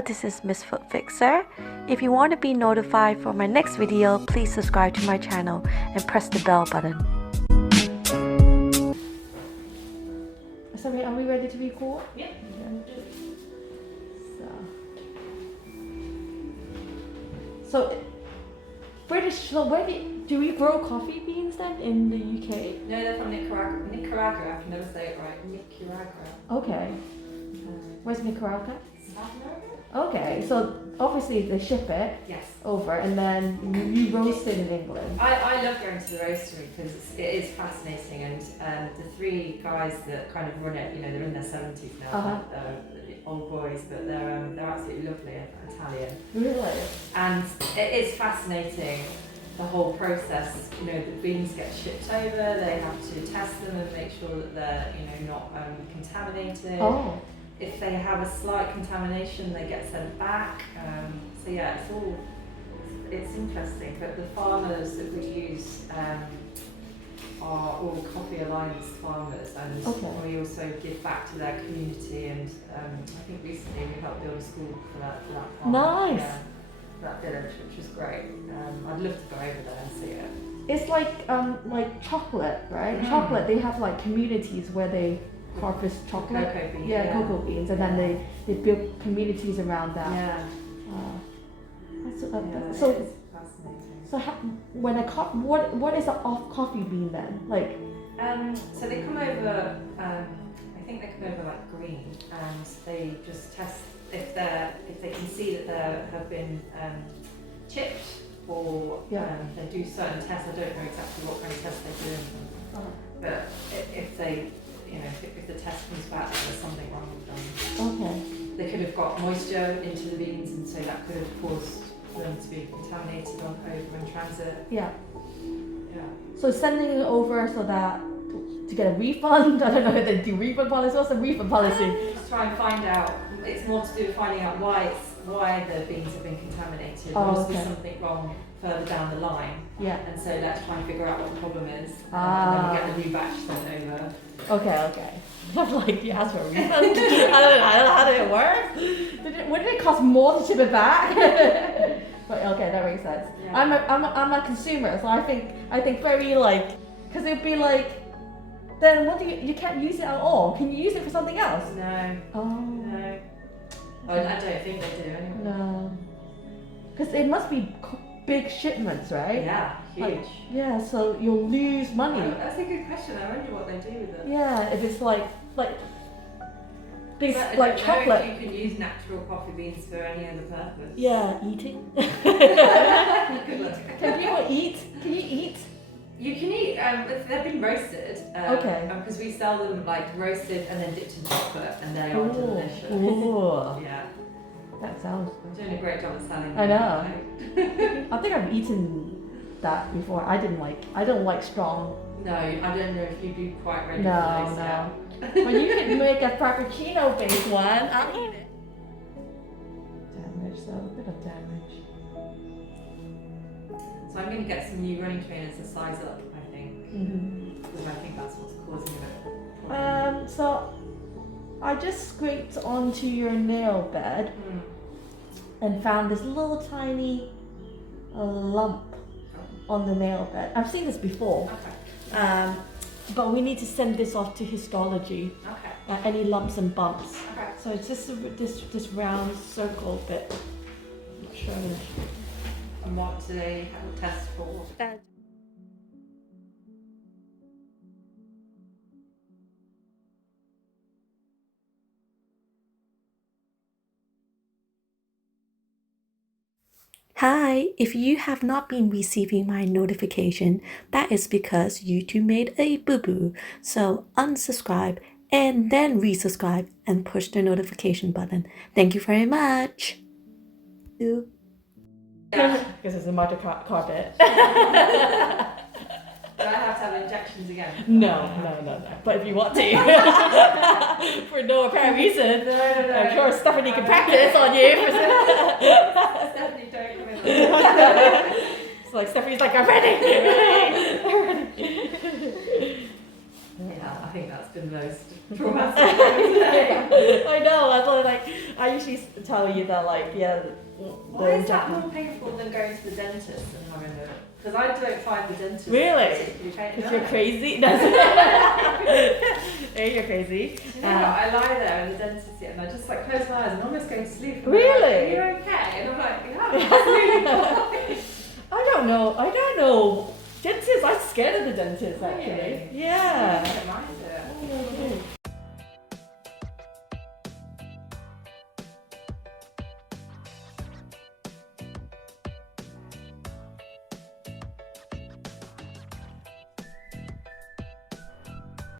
Hello, this is Miss Foot Fixer. If you want to be notified for my next video, please subscribe to my channel and press the bell button. Sorry, are we ready to record? Yeah. So British, so where do we grow coffee beans then in the UK? No, they're from Nicaragua. Nicaragua, I can never say it right. Nicaragua. Okay. Where's Nicaragua? South America? Okay, so obviously they ship it Yes. over and then you roast it in England. I love going to the roastery because it is fascinating, and the three guys that kind of run it, you know, they're in their 70s now, they're old boys, but they're absolutely lovely and Italian. Really? And it is fascinating, the whole process. You know, the beans get shipped over, they have to test them and make sure that they're, you know, not contaminated. Oh. If they have a slight contamination, they get sent back. So yeah, it's interesting. But the farmers that we use are all Coffee Alliance farmers, and we also give back to their community. And I think recently we helped build a school for that farm. Nice. Yeah, that village, which was great. I'd love to go over there and see it. It's like chocolate, right? Chocolate. They have like communities where they harvest chocolate. Cocoa beans. Yeah, cocoa beans, and then they build communities around that. Yeah. That's It's so. fascinating. So when what is an off coffee bean then? Like. So they come over. I think they come over like green, and they just test if they can see that there have been chipped, or they do certain tests. I don't know exactly what kind of tests they do, but if they, you know, if the test comes back that there's something wrong with them. Okay. They could have got moisture into the beans, and so that could have caused them to be contaminated on over in transit. Yeah. Yeah. So sending it over so that to get a refund. I don't know if they do refund policy. What's the refund policy? Just try and find out. It's more to do with finding out why the beans have been contaminated. There must be something wrong further down the line. Yeah. And so let's try and figure out what the problem is. And then we get the new batch sent over. Okay. I'm like, you asked for a refund? I don't know how did it work? What did it cost more to ship it back? But okay, that makes sense. Yeah. I'm a consumer, so I think very like, because it'd be like, then what do you can't use it at all? Can you use it for something else? No. Oh. No. I don't think they do anyway. No. Because it must be big shipments, right? Yeah, huge. Like, yeah, so you'll lose money. Oh, that's a good question. I wonder what they do with it. Yeah, if it's like big, but like I don't chocolate. know if you can use natural coffee beans for any other purpose. Yeah, eating. Can people eat? Can you eat? You can eat. They've been roasted. Because we sell them like roasted and then dipped in chocolate, and they are delicious. Ooh. Yeah. That sounds. I'm doing a great job at selling them. I know. I think I've eaten that before. I don't like strong. No, I don't know if you'd be quite ready for those. No. But you can make a frappuccino based one. I'll eat it. Damage, so a bit of damage. So I'm going to get some new running trainers to size up, I think. Because I think that's what's causing it. So I just scraped onto your nail bed and found this little tiny lump on the nail bed. I've seen this before. Okay. But we need to send this off to histology. Okay. Any lumps and bumps. Okay. So it's just this round circle bit. I'm not sure. And what do they have a test for? Hi, if you have not been receiving my notification, that is because YouTube made a boo-boo. So unsubscribe and then resubscribe and push the notification button. Thank you very much. Yeah. Because it's a muddy carpet. Do I have to have injections again? No. But if you want to, for no apparent reason, no. I'm sure Stephanie can practice on you. Stephanie, don't come in. It's like Stephanie's like, I'm ready. Yeah, I think that's been the most traumatic today. I know. I thought I usually tell you that Why is that more painful than going to the dentist and having a? Because I don't find the dentist Really? particularly painful. Because you're crazy. You're crazy. You know what? I lie there in the dentist and I just close my eyes and almost go to sleep. And Really? Are you okay? And I'm like, yeah, I'm absolutely fine. I don't know. Dentists, I'm scared of the dentist actually. Really? Yeah. I don't mind it.